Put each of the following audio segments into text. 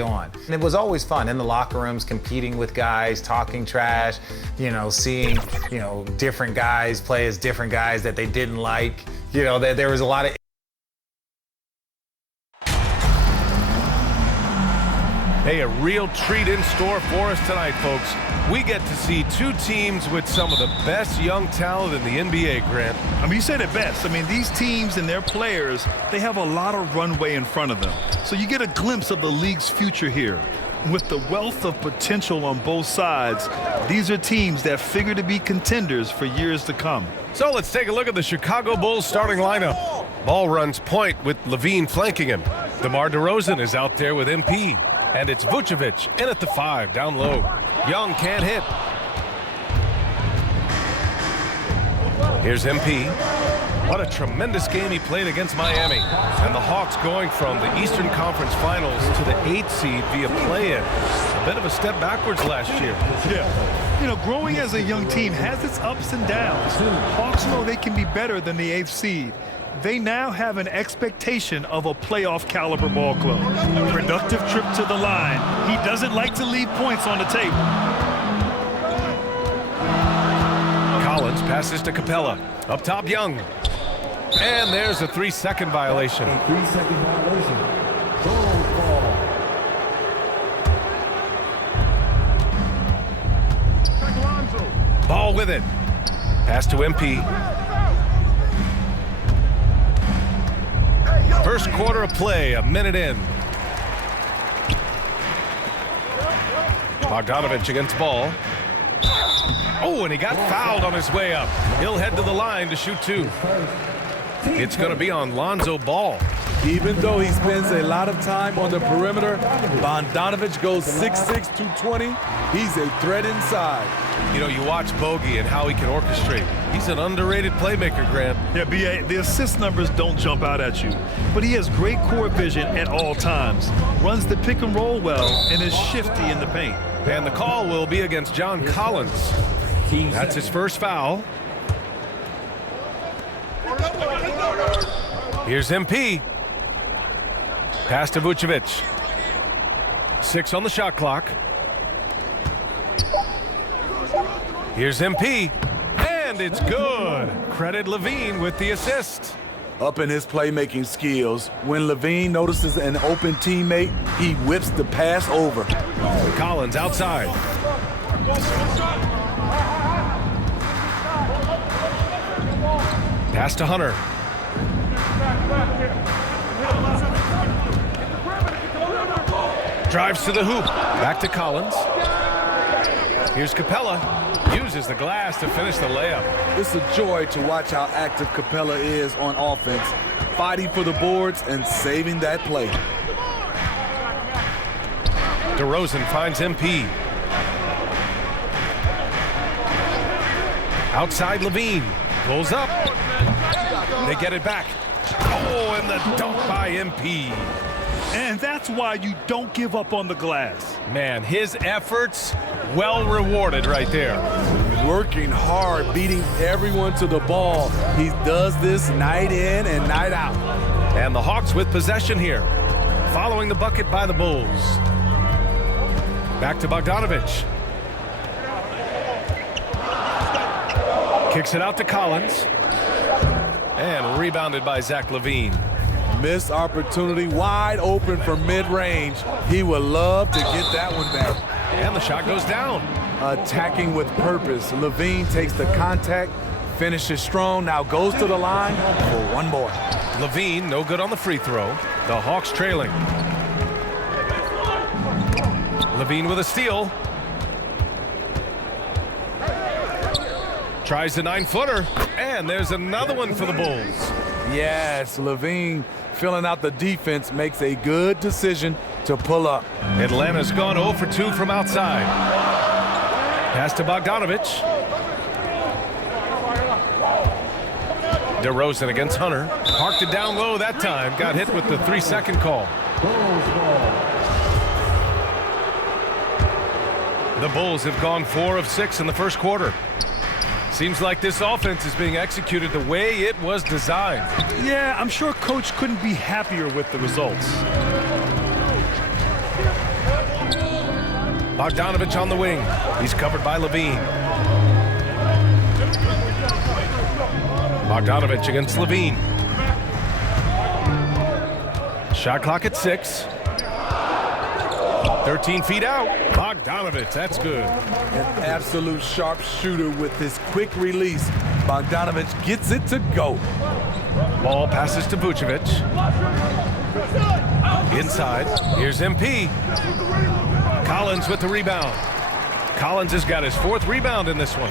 on. And it was always fun in the locker rooms, competing with guys, talking trash, you know, seeing, you know, different guys play as different guys that they didn't like. You know, there was a lot of Hey, a real treat in store for us tonight, folks. We get to see two teams with some of the best young talent in the NBA, Grant. I mean, you said it best. I mean, these teams and their players, they have a lot of runway in front of them. So you get a glimpse of the league's future here. With the wealth of potential on both sides, these are teams that figure to be contenders for years to come. So let's take a look at the Chicago Bulls starting lineup. Ball runs point with Levine flanking him. DeMar DeRozan is out there with MP. And it's Vucevic in at the 5, down low. Young can't hit. Here's MP. What a tremendous game he played against Miami. And the Hawks going from the Eastern Conference Finals to the 8th seed via play-in. A bit of a step backwards last year. Yeah. You know, growing as a young team has its ups and downs. Hawks know they can be better than the 8th seed. They now have an expectation of a playoff caliber ball club. A productive trip to the line. He doesn't like to leave points on the table. Collins passes to Capella. Up top, Young. And there's a 3-second violation. A 3-second violation. Ball. Ball with it. Pass to MP. First quarter of play, a minute in. Bogdanovich against Ball. Oh, and he got fouled on his way up. He'll head to the line to shoot 2. It's going to be on Lonzo Ball. Even though he spends a lot of time on the perimeter, Bogdanovich goes 6'6", 220. He's a threat inside. You know, you watch Bogey and how he can orchestrate. He's an underrated playmaker, Grant. Yeah, B.A., the assist numbers don't jump out at you, but he has great court vision at all times, runs the pick and roll well, and is shifty in the paint. And the call will be against John Collins. That's his first foul. Here's MP. Pass to Vucevic. 6 on the shot clock. Here's MP. And it's good. Credit Levine with the assist. Up in his playmaking skills, when Levine notices an open teammate, he whips the pass over. Collins outside. Pass to Hunter. Drives to the hoop. Back to Collins. Here's Capella. Uses the glass to finish the layup. It's a joy to watch how active Capella is on offense, fighting for the boards and saving that play. DeRozan finds MP. Outside Levine. Pulls up. They get it back. Oh, and the dunk by MP. And that's why you don't give up on the glass. Man, his efforts well rewarded right there. Working hard, beating everyone to the ball. He does this night in and night out. And the Hawks with possession here, following the bucket by the Bulls. Back to Bogdanovich. Kicks it out to Collins. And rebounded by Zach LaVine. Missed opportunity, wide open from mid-range. He would love to get that one back. And the shot goes down. Attacking with purpose. LaVine takes the contact, finishes strong, now goes to the line for one more. LaVine, no good on the free throw. The Hawks trailing. LaVine with a steal. Tries the 9-footer, and there's another one for the Bulls. Yes, LaVine filling out the defense makes a good decision to pull up. Atlanta's gone 0 for 2 from outside. Pass to Bogdanovich. DeRozan against Hunter. Parked it down low that time. Got hit with the 3-second call. The Bulls have gone 4 of 6 in the first quarter. Seems like this offense is being executed the way it was designed. Yeah, I'm sure Coach couldn't be happier with the results. Bogdanovich on the wing. He's covered by Levine. Bogdanovich against Levine. Shot clock at 6. 13 feet out. Bogdanovich, that's good. An absolute sharpshooter with his quick release. Bogdanovich gets it to go. Ball passes to Vucevic. Inside, here's MP. Collins with the rebound. Collins has got his 4th rebound in this one.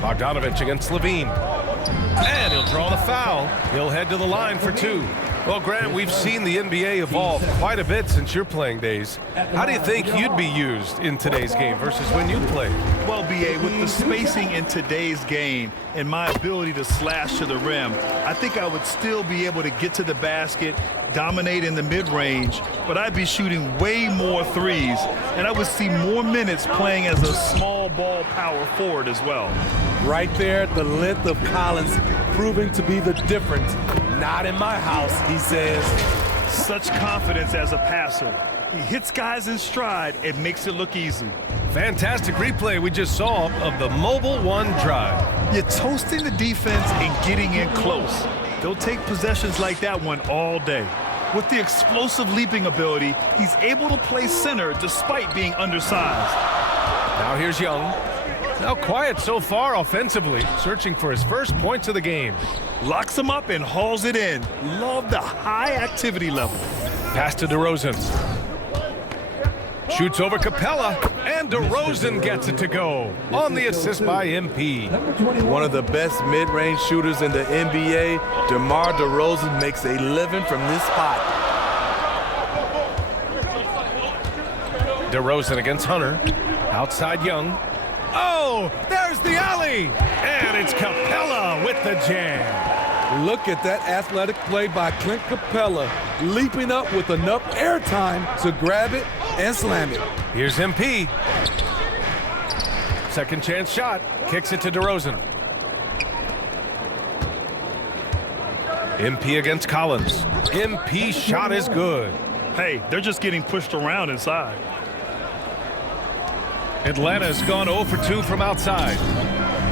Bogdanovich against Levine. And he'll draw the foul. He'll head to the line for 2. Well, Grant, we've seen the NBA evolve quite a bit since your playing days. How do you think you'd be used in today's game versus when you played? Well, BA, with the spacing in today's game and my ability to slash to the rim, I think I would still be able to get to the basket, dominate in the mid-range, but I'd be shooting way more threes, and I would see more minutes playing as a small ball power forward as well. Right there, the length of Collins proving to be the difference. Not in my house, he says. Such confidence as a passer. He hits guys in stride and makes it look easy. Fantastic replay we just saw of the mobile 1 drive. You're toasting the defense and getting in close. They'll take possessions like that one all day. With the explosive leaping ability, he's able to play center despite being undersized. Now here's Young. Now quiet so far offensively, searching for his first points of the game. Locks him up and hauls it in. Love the high activity level. Pass to DeRozan. Shoots over Capella, and DeRozan gets it to go on the assist by MP. One of the best mid-range shooters in the NBA, DeMar DeRozan makes a living from this spot. DeRozan against Hunter. Outside Young. Oh, there's the alley! And it's Capella with the jam. Look at that athletic play by Clint Capella, leaping up with enough airtime to grab it and slam it. Here's MP. Second chance shot. Kicks it to DeRozan. MP against Collins. MP shot is good. Hey, they're just getting pushed around inside. Atlanta's gone 0 for 2 from outside.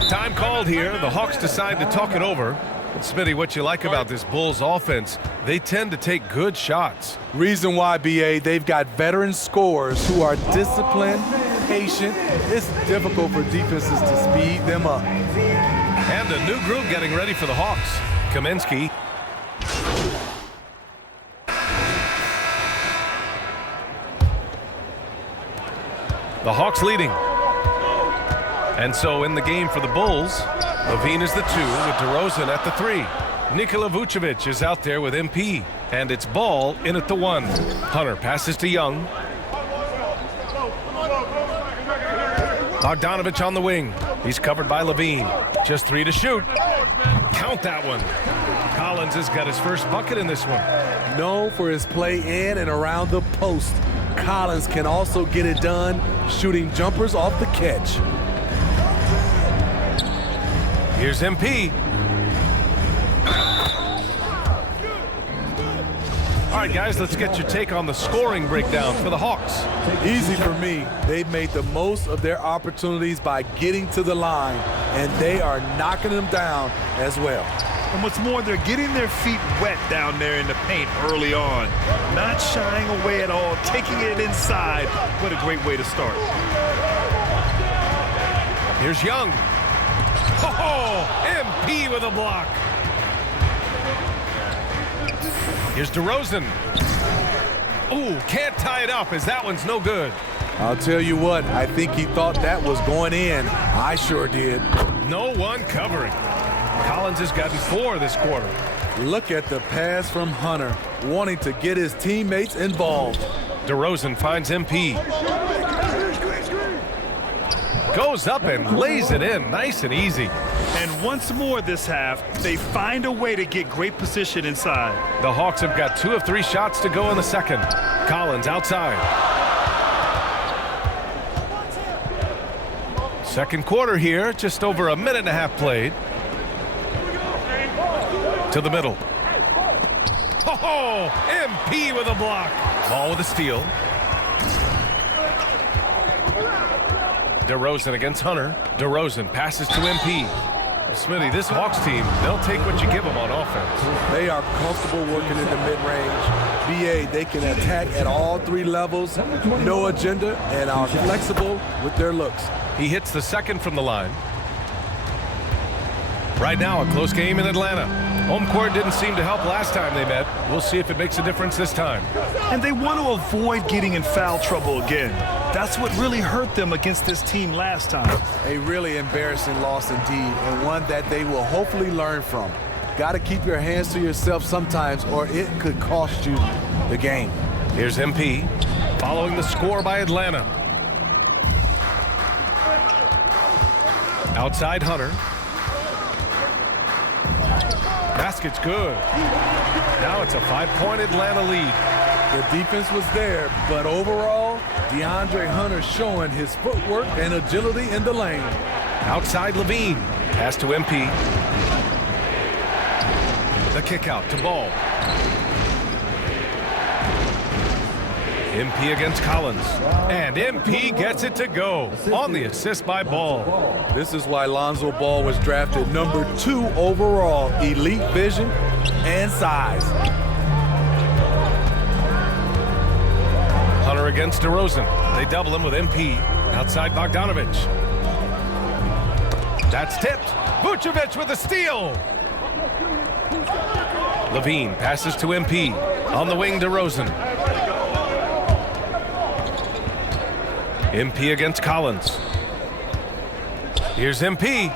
Time called here. The Hawks decide to talk it over. And Smitty, what you like about this Bulls offense, they tend to take good shots. Reason why, BA, they've got veteran scorers who are disciplined, patient. It's difficult for defenses to speed them up. And a new group getting ready for the Hawks. Kaminsky. The Hawks leading. And so in the game for the Bulls, Levine is the 2 with DeRozan at the 3. Nikola Vucevic is out there with MP. And it's Ball in at the 1. Hunter passes to Young. Bogdanovich on the wing. He's covered by Levine. Just 3 to shoot. Count that one. Collins has got his first bucket in this one. Known for his play in and around the post, Collins can also get it done shooting jumpers off the catch. Here's MP. All right, guys, let's get your take on the scoring breakdown for the Hawks. Easy for me. They've made the most of their opportunities by getting to the line, and they are knocking them down as well. And what's more, they're getting their feet wet down there in the paint early on. Not shying away at all, taking it inside. What a great way to start. Here's Young. Oh, MP with a block. Here's DeRozan. Ooh, can't tie it up as that one's no good. I'll tell you what, I think he thought that was going in. I sure did. No one covering. Collins has gotten 4 this quarter. Look at the pass from Hunter, wanting to get his teammates involved. DeRozan finds MP. Goes up and lays it in, nice and easy. And once more this half, they find a way to get great position inside. The Hawks have got 2 of 3 shots to go in the second. Collins outside. Second quarter here, just over a minute and a half played. To the middle. Oh, MP with a block. Ball with a steal. DeRozan against Hunter. DeRozan passes to MP. Smitty, this Hawks team, they'll take what you give them on offense. They are comfortable working in the mid-range. BA, they can attack at all three levels, no agenda, and are flexible with their looks. He hits the second from the line. Right now, a close game in Atlanta. Home court didn't seem to help last time they met. We'll see if it makes a difference this time. And they want to avoid getting in foul trouble again. That's what really hurt them against this team last time. A really embarrassing loss indeed, and one that they will hopefully learn from. Got to keep your hands to yourself sometimes, or it could cost you the game. Here's MP, following the score by Atlanta. Outside Hunter. Basket's good. Now it's a 5-point Atlanta lead. The defense was there, but overall, DeAndre Hunter showing his footwork and agility in the lane. Outside Levine. Pass to MP. The kick out to Ball. MP against Collins. And MP gets it to go on the assist by Ball. This is why Lonzo Ball was drafted number 2 overall. Elite vision and size. Hunter against DeRozan. They double him with MP. Outside Bogdanovich. That's tipped. Vucevic with a steal. Levine passes to MP. On the wing, DeRozan. MP against Collins. Here's MP.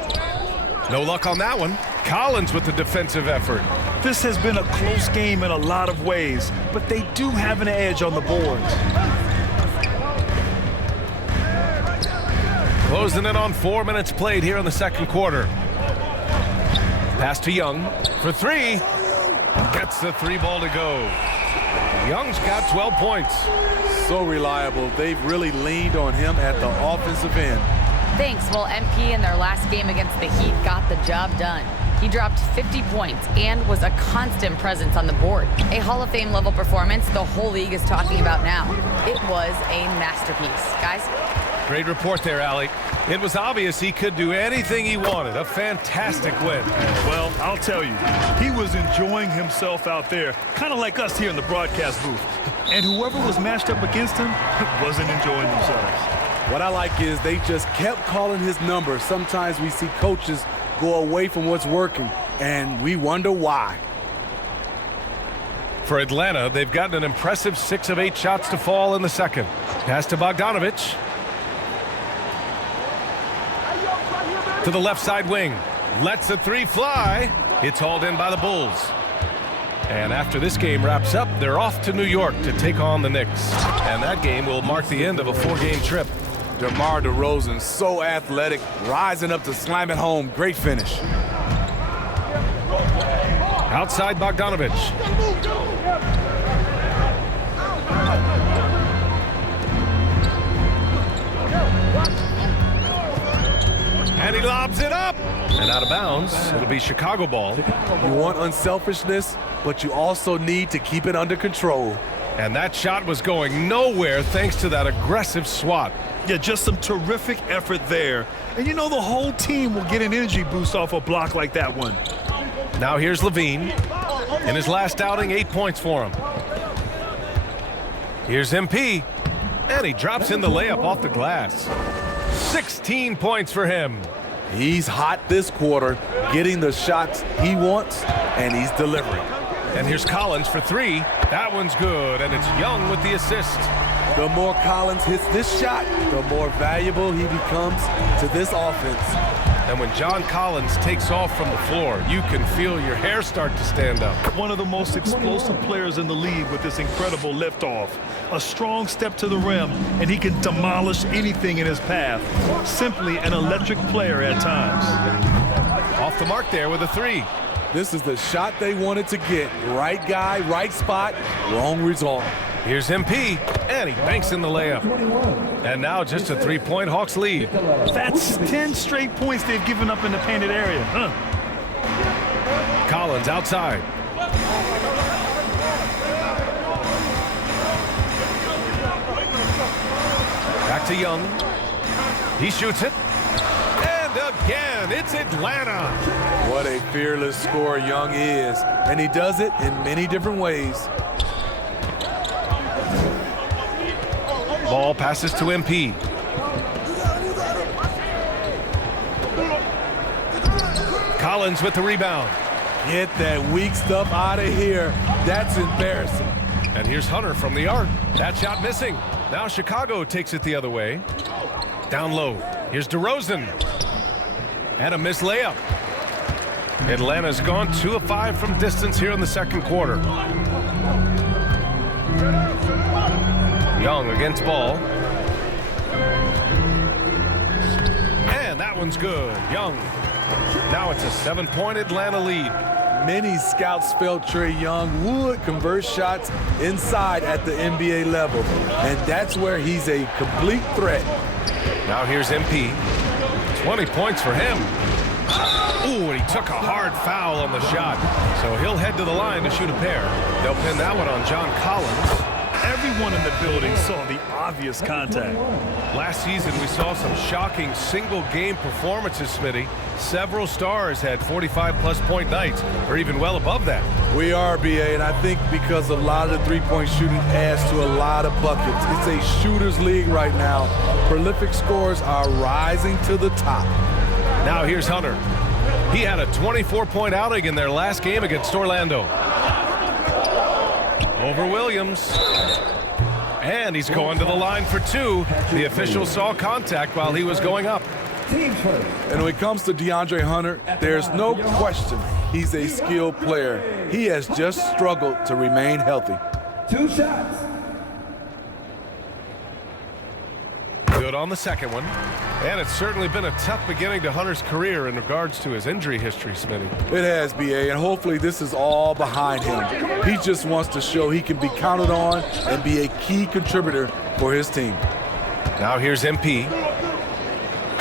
No luck on that one. Collins with the defensive effort. This has been a close game in a lot of ways, but they do have an edge on the boards. Closing in on 4 minutes played here in the second quarter. Pass to Young for 3. Gets the 3 ball to go. Young's got 12 points. So reliable. They've really leaned on him at the offensive end. Thanks. Well, MP in their last game against the Heat got the job done. He dropped 50 points and was a constant presence on the board. A Hall of Fame level performance the whole league is talking about now. It was a masterpiece. Guys? Great report there, Allie. It was obvious he could do anything he wanted. A fantastic win. Well, I'll tell you, he was enjoying himself out there, kind of like us here in the broadcast booth. And whoever was matched up against him wasn't enjoying themselves. What I like is they just kept calling his number. Sometimes we see coaches go away from what's working, and we wonder why. For Atlanta, they've gotten an impressive 6 of 8 shots to fall in the second. Pass to Bogdanovich. To the left side wing. Lets the 3 fly. It's hauled in by the Bulls. And after this game wraps up, they're off to New York to take on the Knicks. And that game will mark the end of a 4-game trip. DeMar DeRozan, so athletic, rising up to slam it home. Great finish. Outside Bogdanovich. And he lobs it up. And out of bounds. It'll be Chicago ball. You want unselfishness, but you also need to keep it under control. And that shot was going nowhere thanks to that aggressive swat. Yeah, just some terrific effort there. And you know the whole team will get an energy boost off a block like that one. Now here's Levine. In his last outing, 8 points for him. Here's MP. And he drops in the layup off the glass. 16 points for him. He's hot this quarter, getting the shots he wants, and he's delivering. And here's Collins for 3. That one's good, and it's Young with the assist. The more Collins hits this shot, the more valuable he becomes to this offense. And when John Collins takes off from the floor, you can feel your hair start to stand up. One of the most explosive players in the league with this incredible liftoff. A strong step to the rim, and he can demolish anything in his path. Simply an electric player at times. Off the mark there with a 3. This is the shot they wanted to get. Right guy, right spot, wrong result. Here's MP, and he banks in the layup. And now just a 3-point Hawks lead. That's 10 straight points they've given up in the painted area. Collins outside. Back to Young. He shoots it. And again, it's Atlanta. What a fearless scorer Young is, and he does it in many different ways. Ball passes to MP. Collins with the rebound. Get that weak stuff out of here. That's embarrassing. And here's Hunter from the arc. That shot missing. Now Chicago takes it the other way. Down low. Here's DeRozan. And a missed layup. Atlanta's gone 2 of 5 from distance here in the second quarter. Young against ball. And that one's good. Young. Now it's a 7-point Atlanta lead. Many scouts felt Trae Young would convert shots inside at the NBA level, and that's where he's a complete threat. Now here's MP. 20 points for him. Ooh, and he took a hard foul on the shot. So he'll head to the line to shoot a pair. They'll pin that one on John Collins. Everyone in the building saw the obvious contact. Last season, we saw some shocking single-game performances, Smitty. Several stars had 45-plus point nights, or even well above that. We are, BA, and I think because a lot of the three-point shooting adds to a lot of buckets. It's a shooter's league right now. Prolific scorers are rising to the top. Now here's Hunter. He had a 24-point outing in their last game against Orlando. Over Williams. And he's going to the line for 2. The official saw contact while he was going up. And when it comes to DeAndre Hunter, there's no question he's a skilled player. He has just struggled to remain healthy. 2 shots. Good on the second one. And it's certainly been a tough beginning to Hunter's career in regards to his injury history, Smitty. It has, BA, and hopefully this is all behind him. He just wants to show he can be counted on and be a key contributor for his team. Now here's MP.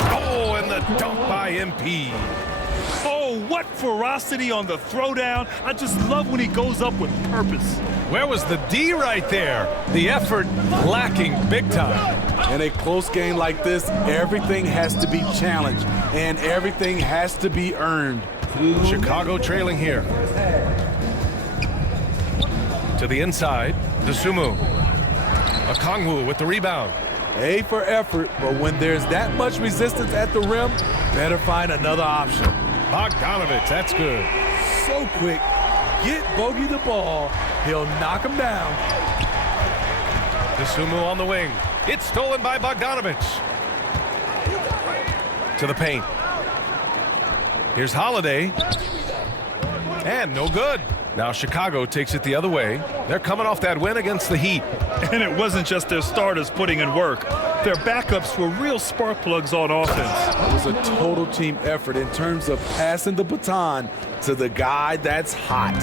Oh, and the dunk by MP. Oh, what ferocity on the throwdown. I just love when he goes up with purpose. Where was the D right there? The effort lacking big time. In a close game like this, everything has to be challenged and everything has to be earned. Chicago trailing here. To the inside, Dosunmu. Okongwu with the rebound. A for effort, but when there's that much resistance at the rim, better find another option. Bogdanovich, that's good. So quick, get Bogey the ball, he'll knock him down. Dosunmu on the wing. It's stolen by Bogdanovich. To the paint. Here's Holiday. And no good. Now Chicago takes it the other way. They're coming off that win against the Heat. And it wasn't just their starters putting in work. Their backups were real spark plugs on offense. It was a total team effort in terms of passing the baton to the guy that's hot.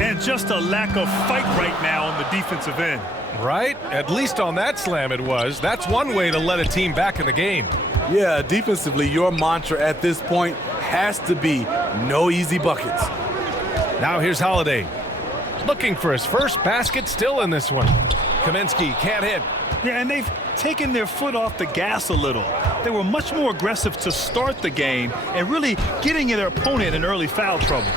And just a lack of fight right now on the defensive end. Right? At least on that slam it was. That's one way to let a team back in the game. Yeah, defensively, your mantra at this point has to be no easy buckets. Now here's Holiday. Looking for his first basket still in this one. Kaminsky can't hit. Yeah, and they've taken their foot off the gas a little. They were much more aggressive to start the game and really getting their opponent in early foul trouble.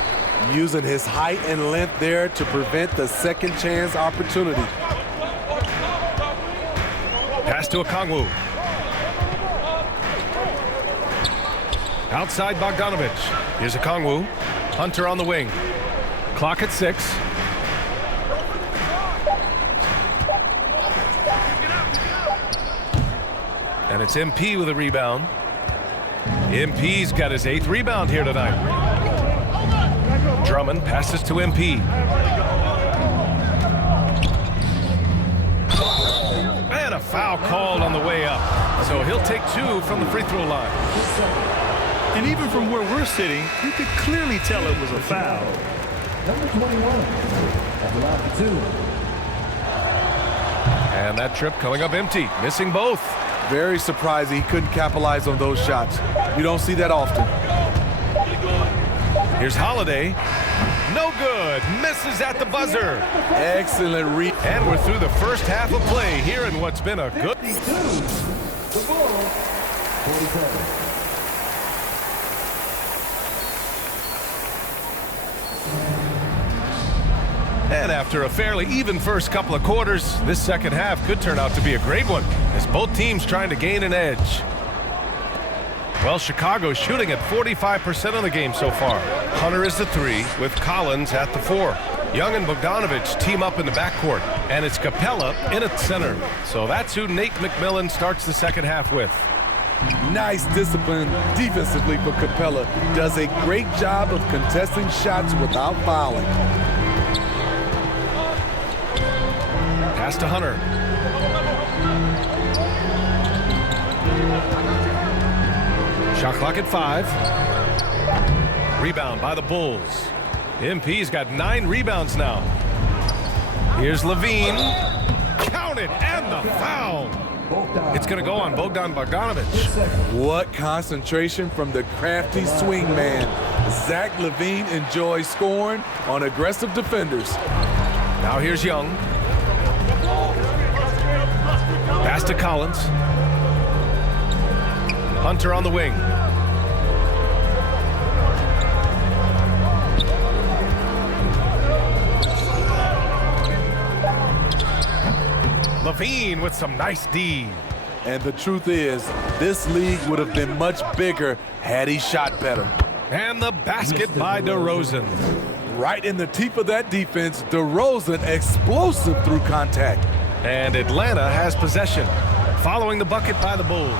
Using his height and length there to prevent the second chance opportunity. Pass to Okongwu. Outside Bogdanovich. Here's Okongwu. Hunter on the wing. Clock at 6. And it's MP with a rebound. MP's got his 8th rebound here tonight. Drummond passes to MP. And a foul called on the way up. So he'll take 2 from the free throw line. And even from where we're sitting, you could clearly tell it was a foul. Number 21. That's allowed 2. And that trip coming up empty, missing both. Very surprising he couldn't capitalize on those shots. You don't see that often. Here's Holiday. No good. Misses at the buzzer. Excellent read. And we're through the first half of play here in what's been a good... 52. The ball, 47. And after a fairly even first couple of quarters, this second half could turn out to be a great one, as both teams trying to gain an edge. Well, Chicago's shooting at 45% of the game so far. Hunter is the 3, with Collins at the 4. Young and Bogdanovich team up in the backcourt, and it's Capella in at center. So that's who Nate McMillan starts the second half with. Nice discipline defensively for Capella. Does a great job of contesting shots without fouling. Pass to Hunter. Shot clock at 5. Rebound by the Bulls. MP's got 9 rebounds now. Here's Levine. Count it, and the foul. It's going to go on Bogdanovich. What concentration from the crafty swing man. Zach LaVine enjoys scoring on aggressive defenders. Now here's Young. Pass to Collins. Hunter on the wing. Levine with some nice D. And the truth is, this league would have been much bigger had he shot better. And the basket by DeRozan. Right in the teeth of that defense, DeRozan explosive through contact. And Atlanta has possession, following the bucket by the Bulls.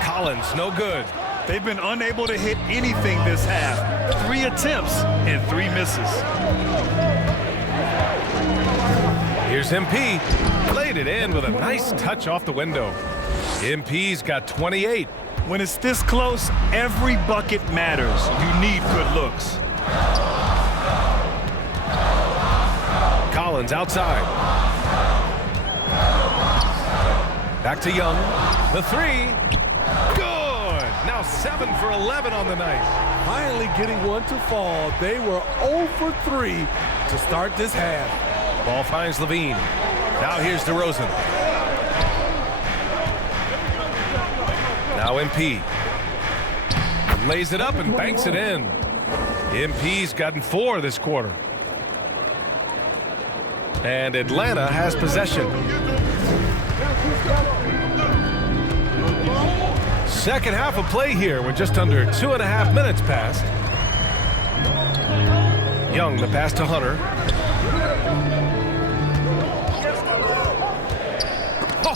Collins, no good. They've been unable to hit anything this half. 3 attempts and 3 misses. Here's MP. Played it in with a nice touch off the window. MP's got 28. When it's this close, every bucket matters. You need good looks. Collins outside. Back to Young. The 3. Good. Now 7 for 11 on the night. Finally getting one to fall. They were 0 for 3 to start this half. Ball finds Levine. Now here's DeRozan. Now MP. Lays it up and banks it in. MP's gotten 4 this quarter. And Atlanta has possession. Second half of play here with just under 2.5 minutes passed. Young, the pass to Hunter.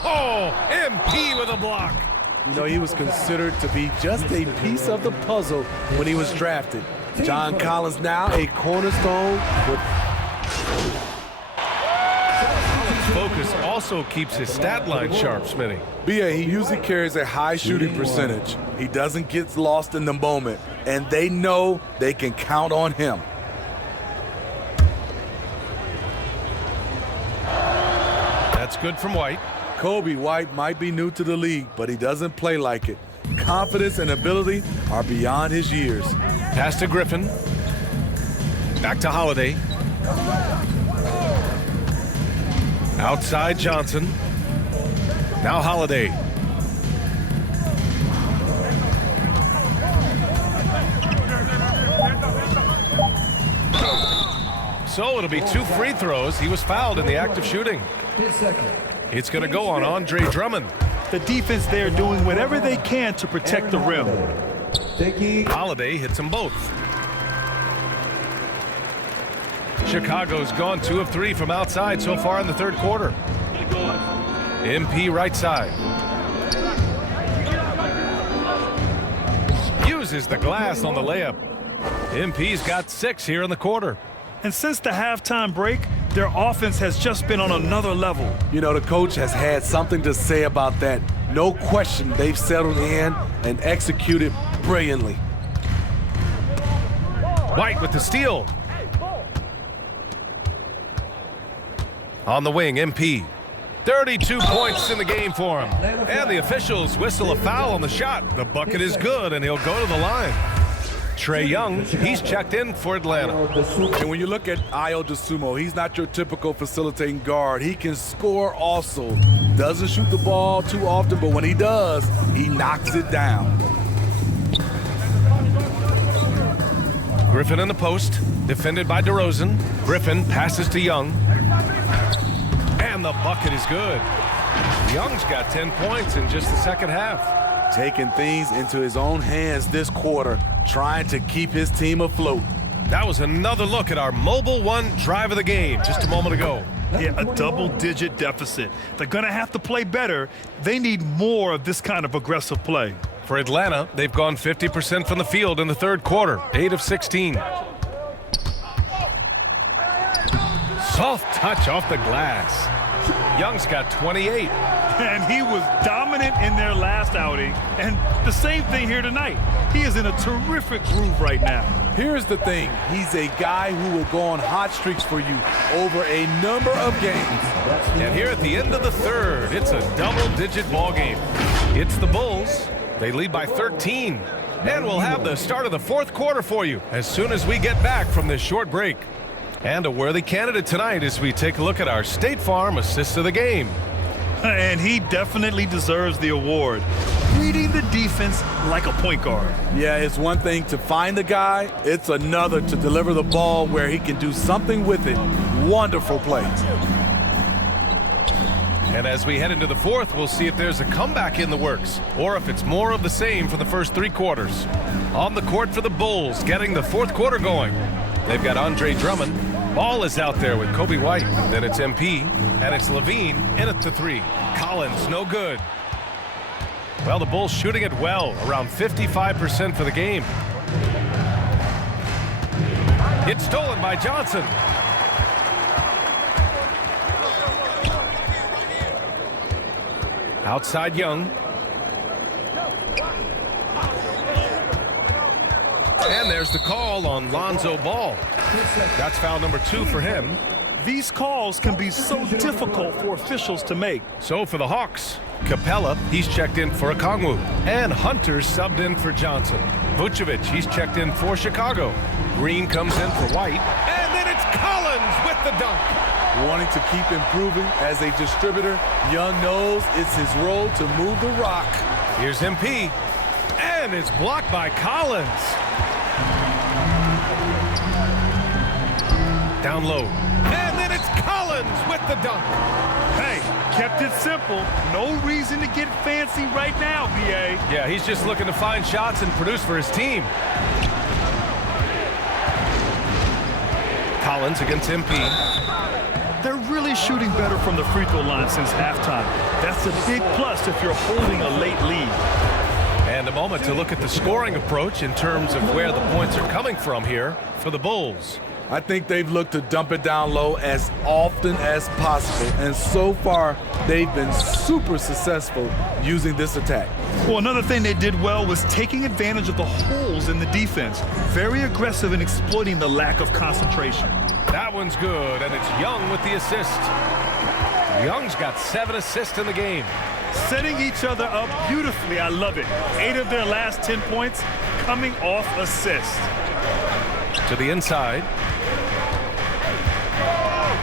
Oh, MP with a block. You know, he was considered to be just a piece of the puzzle when he was drafted. John Collins now a cornerstone with... Focus also keeps his stat line sharp, Smitty. BA, he usually carries a high shooting percentage. He doesn't get lost in the moment, and they know they can count on him. That's good from White. Kobe White might be new to the league, but he doesn't play like it. Confidence and ability are beyond his years. Pass to Griffin. Back to Holiday. Outside Johnson. Now Holiday. So it'll be 2 free throws. He was fouled in the act of shooting. It's going to go on Andre Drummond. The defense there doing whatever they can to protect the rim. Holiday hits them both. Chicago's gone 2 of 3 from outside so far in the third quarter. MP right side. Uses the glass on the layup. MP's got 6 here in the quarter. And since the halftime break, their offense has just been on another level. You know, the coach has had something to say about that. No question, they've settled in and executed brilliantly. White with the steal. On the wing, MP. 32 points in the game for him. And the officials whistle a foul on the shot. The bucket is good, and he'll go to the line. Trae Young, he's checked in for Atlanta. And when you look at Ayo Dosunmu, he's not your typical facilitating guard. He can score also. Doesn't shoot the ball too often, but when he does, he knocks it down. Griffin in the post, defended by DeRozan. Griffin passes to Young. And the bucket is good. Young's got 10 points in just the second half. Taking things into his own hands this quarter, trying to keep his team afloat. That was another look at our Mobile One drive of the game just a moment ago. Yeah, a double-digit deficit. They're going to have to play better. They need more of this kind of aggressive play. For Atlanta, they've gone 50% from the field in the third quarter, 8 of 16. Soft touch off the glass. Young's got 28. And he was dominant in their last outing. And the same thing here tonight. He is in a terrific groove right now. Here's the thing. He's a guy who will go on hot streaks for you over a number of games. And here at the end of the third, it's a double-digit ball game. It's the Bulls. They lead by 13. And we'll have the start of the fourth quarter for you as soon as we get back from this short break. And a worthy candidate tonight as we take a look at our State Farm Assist of the Game. And he definitely deserves the award. Reading the defense like a point guard. Yeah, it's one thing to find the guy. It's another to deliver the ball where he can do something with it. Wonderful play. And as we head into the fourth, we'll see if there's a comeback in the works or if it's more of the same for the first three quarters. On the court for the Bulls, getting the fourth quarter going. They've got Andre Drummond. Ball is out there with Kobe White. Then it's MP, and it's Levine in it to three. Collins, no good. Well, the Bulls shooting it well, around 55% for the game. It's stolen by Johnson. Outside Young. And there's the call on Lonzo Ball. That's foul number 2 for him. These calls can be so difficult for officials to make. So for the Hawks, Capella, he's checked in for Okongwu. And Hunter's subbed in for Johnson. Vucevic, he's checked in for Chicago. Green comes in for White. And then it's Collins with the dunk. Wanting to keep improving as a distributor, Young knows it's his role to move the rock. Here's MP. And it's blocked by Collins. Down low. And then it's Collins with the dunk. Hey, kept it simple. No reason to get fancy right now, BA. Yeah, he's just looking to find shots and produce for his team. Collins against MP. They're really shooting better from the free throw line since halftime. That's a big plus if you're holding a late lead. And a moment to look at the scoring approach in terms of where the points are coming from here for the Bulls. I think they've looked to dump it down low as often as possible, and so far they've been super successful using this attack. Well, another thing they did well was taking advantage of the holes in the defense. Very aggressive in exploiting the lack of concentration. That one's good, and it's Young with the assist. Young's got 7 assists in the game. Setting each other up beautifully, I love it. 8 of their last 10 points coming off assists. To the inside.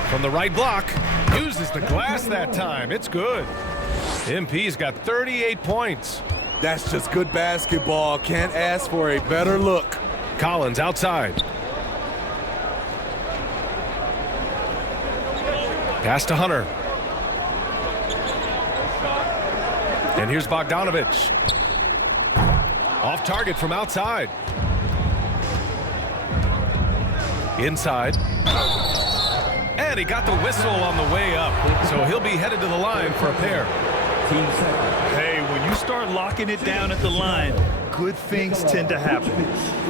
From the right block, uses the glass that time. It's good. MP's got 38 points. That's just good basketball. Can't ask for a better look. Collins outside. Pass to Hunter. And here's Bogdanovich. Off target from outside. Inside. And he got the whistle on the way up. So he'll be headed to the line for a pair. Hey, when you start locking it down at the line, good things tend to happen.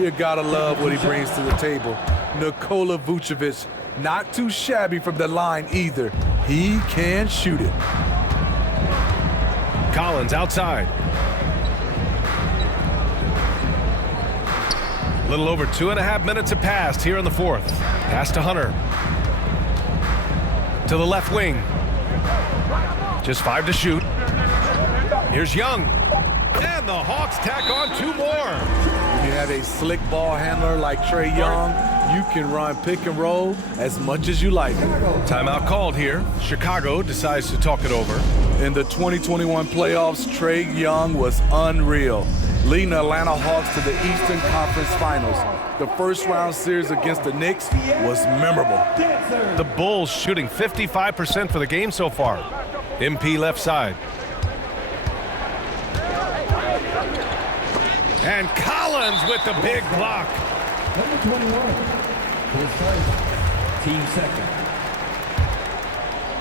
You gotta love what he brings to the table. Nikola Vucevic, not too shabby from the line either. He can shoot it. Collins outside. A little over 2.5 minutes have passed here in the fourth. Pass to Hunter. To the left wing. Just 5 to shoot. Here's Young. And the Hawks tack on 2 more. you have a slick ball handler like Trae Young, you can run pick and roll as much as you like. Timeout called here. Chicago decides to talk it over. In the 2021 playoffs, Trae Young was unreal, leading the Atlanta Hawks to the Eastern Conference Finals. The first-round series against the Knicks was memorable. The Bulls shooting 55% for the game so far. MP left side. And Collins with the big block. Number 21, his first, team second.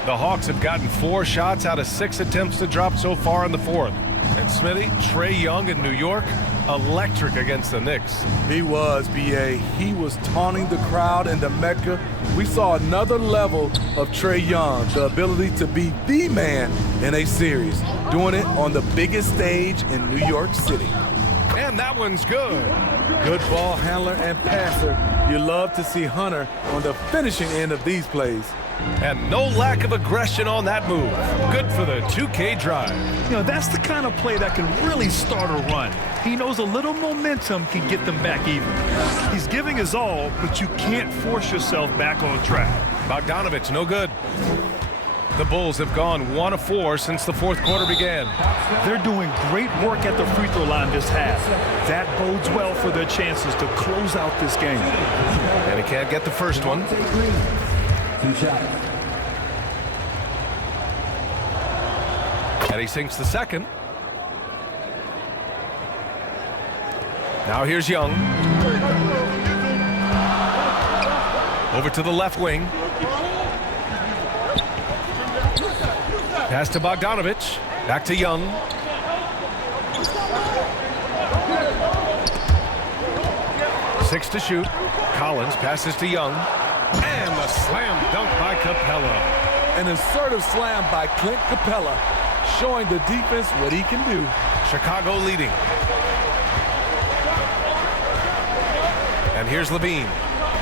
The Hawks have gotten 4 shots out of 6 attempts to drop so far in the fourth. And Smitty, Trae Young in New York, electric against the Knicks. He was, B.A. He was taunting the crowd in the Mecca. We saw another level of Trae Young, the ability to be the man in a series, doing it on the biggest stage in New York City. And that one's good. Good ball handler and passer. You love to see Hunter on the finishing end of these plays. And no lack of aggression on that move. Good for the 2K drive. You know, that's the kind of play that can really start a run. He knows a little momentum can get them back even. He's giving his all, but you can't force yourself back on track. Bogdanovich, no good. The Bulls have gone 1 of 4 since the fourth quarter began. They're doing great work at the free throw line this half. That bodes well for their chances to close out this game. And he can't get the first one. 2 shots. And he sinks the second. Now here's Young. Over to the left wing. Pass to Bogdanovich. Back to Young. Six to shoot. Collins passes to Young. And the slam dunk by Capella. An assertive slam by Clint Capella, showing the defense what he can do. Chicago leading. And here's Levine.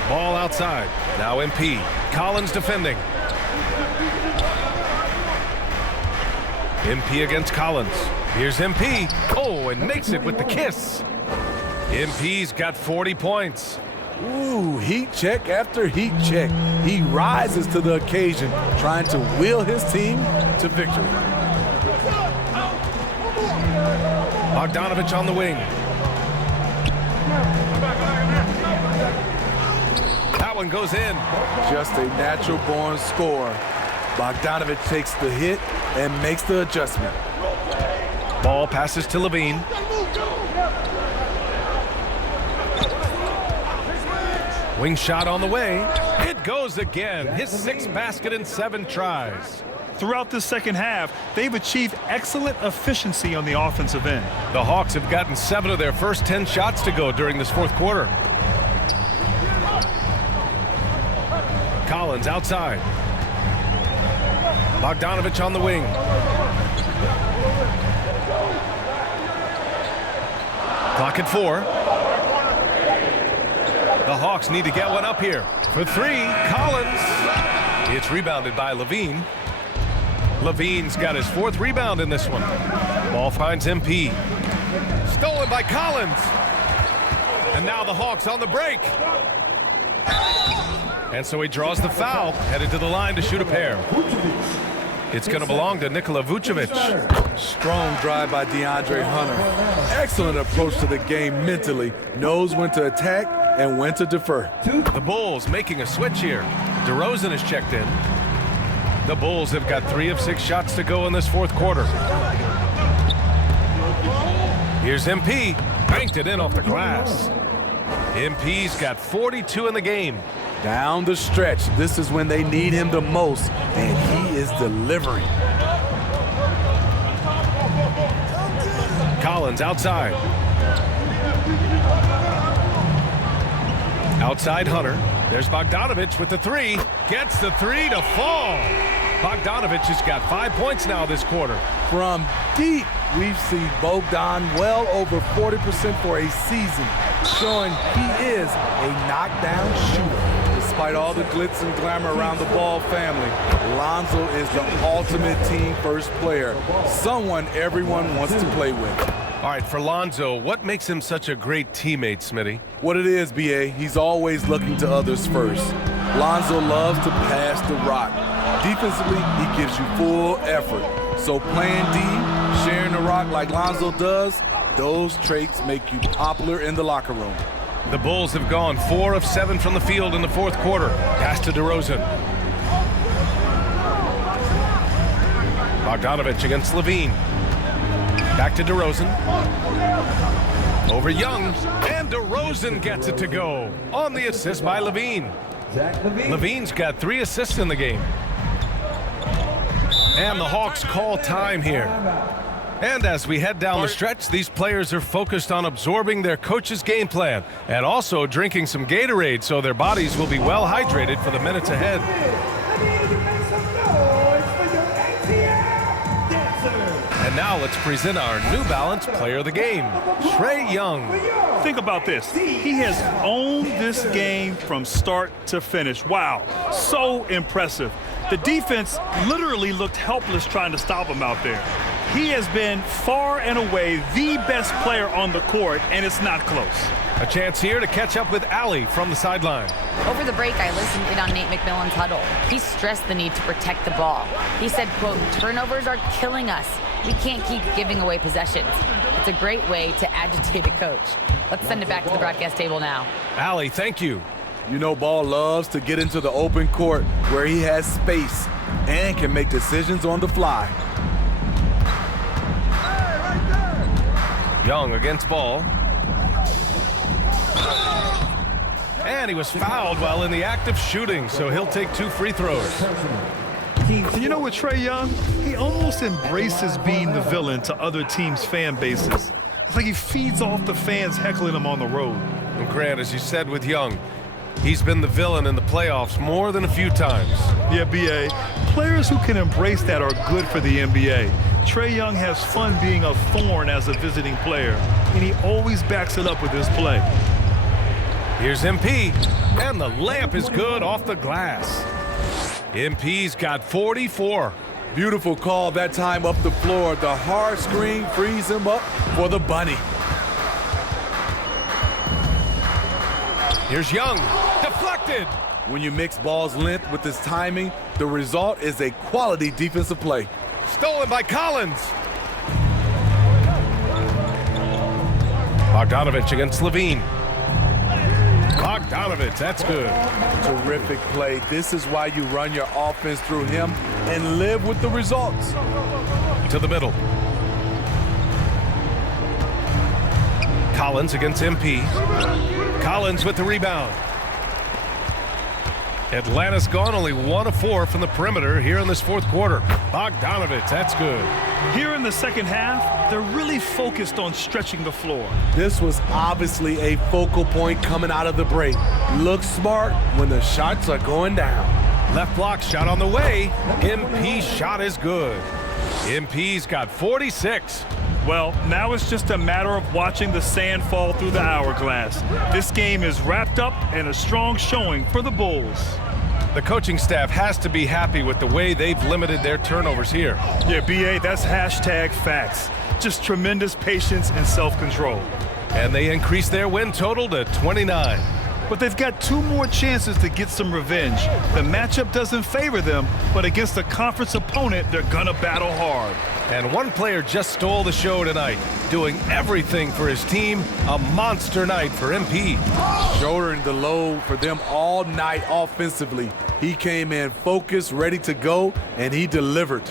Ball outside. Now MP. Collins defending. MP against Collins. Here's MP. Oh, and makes it with the kiss. MP's got 40 points. Ooh, heat check after heat check. He rises to the occasion, trying to will his team to victory. Bogdanovich on the wing. That one goes in. Just a natural-born scorer. Bogdanovich takes the hit and makes the adjustment. Ball passes to Levine. Wing shot on the way. It goes again. His 6th basket in 7 tries. Throughout this second half, they've achieved excellent efficiency on the offensive end. The Hawks have gotten 7 of their first 10 shots to go during this fourth quarter. Collins outside. Bogdanovich on the wing. Clock at 4. The Hawks need to get one up here. For 3, Collins. It's rebounded by Levine. Levine's got his 4th rebound in this one. Ball finds MP. Stolen by Collins. And now the Hawks on the break. And so he draws the foul, headed to the line to shoot a pair. It's going to belong to Nikola Vucevic. Strong drive by DeAndre Hunter. Excellent approach to the game mentally. Knows when to attack and when to defer. The Bulls making a switch here. DeRozan is checked in. The Bulls have got 3 of 6 shots to go in this fourth quarter. Here's MP. Banked it in off the glass. MP's got 42 in the game. Down the stretch, this is when they need him the most, and he is delivering. Collins outside. Outside Hunter. There's Bogdanovich with the 3. Gets the 3 to fall. Bogdanovich has got 5 points now this quarter. From deep, we've seen Bogdan well over 40% for a season, showing he is a knockdown shooter. Despite all the glitz and glamour around the Ball family, Lonzo is the ultimate team-first player, someone everyone wants to play with. All right, for Lonzo, what makes him such a great teammate, Smitty? What it is, B.A., he's always looking to others first. Lonzo loves to pass the rock. Defensively, he gives you full effort. So playing D, sharing the rock like Lonzo does, those traits make you popular in the locker room. The Bulls have gone 4 of 7 from the field in the fourth quarter. Pass to DeRozan. Bogdanovich against Levine. Back to DeRozan. Over Young. And DeRozan gets it to go. On the assist by Levine. Levine's got 3 assists in the game. And the Hawks call time here. And as we head down the stretch, these players are focused on absorbing their coach's game plan and also drinking some Gatorade so their bodies will be well hydrated for the minutes ahead. And now let's present our New Balance Player of the Game, Trae Young. Think about this. He has owned this game from start to finish. Wow, so impressive. The defense literally looked helpless trying to stop him out there. He has been far and away the best player on the court, and it's not close. A chance here to catch up with Allie from the sideline. Over the break, I listened in on Nate McMillan's huddle. He stressed the need to protect the ball. He said, quote, "Turnovers are killing us. We can't keep giving away possessions." It's a great way to agitate a coach. Let's send it back to the broadcast table now. Allie, thank you. You know, Ball loves to get into the open court where he has space and can make decisions on the fly. Young against Ball. And he was fouled while in the act of shooting, so he'll take 2 free throws. And you know what, Trae Young? He almost embraces being the villain to other teams' fan bases. It's like he feeds off the fans heckling him on the road. And Grant, as you said with Young, he's been the villain in the playoffs more than a few times. Yeah, B.A., players who can embrace that are good for the NBA. Trae Young has fun being a thorn as a visiting player, and he always backs it up with his play. Here's MP, and the layup is good off the glass. MP's got 44. Beautiful call that time up the floor. The hard screen frees him up for the bunny. Here's Young, deflected. When you mix Ball's length with his timing, the result is a quality defensive play. Stolen by Collins. Bogdanovich against Levine. Bogdanovich, that's good. Terrific play. This is why you run your offense through him and live with the results. To the middle. Collins against MP. Collins with the rebound. Atlanta's gone only 1 of 4 from the perimeter here in this fourth quarter. Bogdanovich, that's good. Here in the second half, they're really focused on stretching the floor. This was obviously a focal point coming out of the break. Look smart when the shots are going down. Left block shot on the way. MP's shot is good. MP's got 46. Well, now it's just a matter of watching the sand fall through the hourglass. This game is wrapped up and a strong showing for the Bulls. The coaching staff has to be happy with the way they've limited their turnovers here. Yeah, B.A., that's hashtag facts. Just tremendous patience and self-control. And they increased their win total to 29. But they've got 2 more chances to get some revenge. The matchup doesn't favor them, but against a conference opponent, they're gonna battle hard. And one player just stole the show tonight, doing everything for his team. A monster night for MP. Shouldering the load for them all night offensively. He came in focused, ready to go, and he delivered.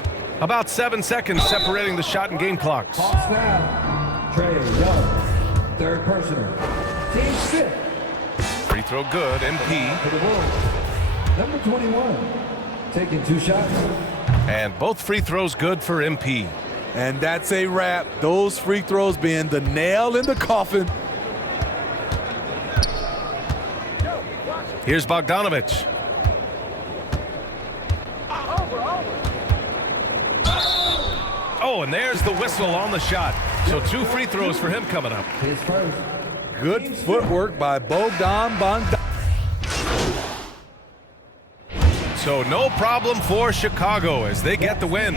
About 7 seconds separating the shot and game clocks. Hawks now. Trae Young, third personal. Team 6. Free throw good, MP. For the Bulls. Number 21, taking 2 shots. And both free throws good for MP. And that's a wrap. Those free throws being the nail in the coffin. Here's Bogdanovich. Oh, and there's the whistle on the shot. So 2 free throws for him coming up. His first. Good footwork by Bogdan Bogdanovic. So no problem for Chicago as they get the win.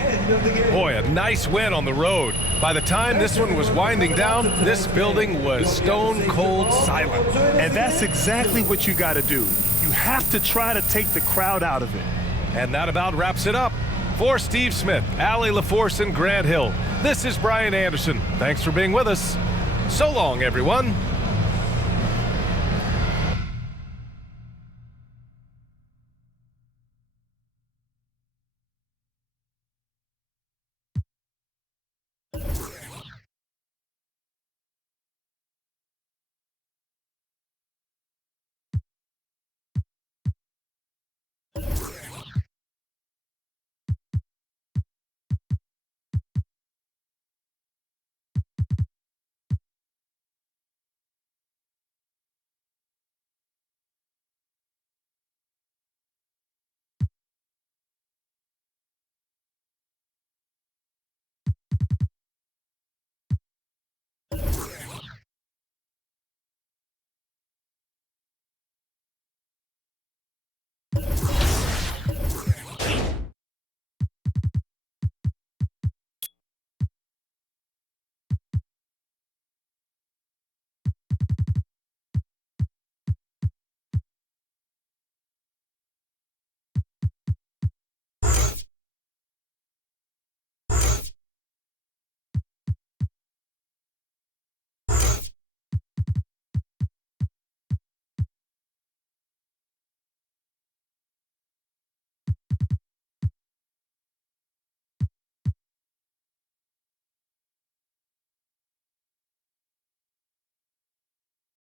Boy, a nice win on the road. By the time this one was winding down, this building was stone cold silent. And that's exactly what you got to do. You have to try to take the crowd out of it. And that about wraps it up. For Steve Smith, Allie LaForce, and Grant Hill, this is Brian Anderson. Thanks for being with us. So long, everyone.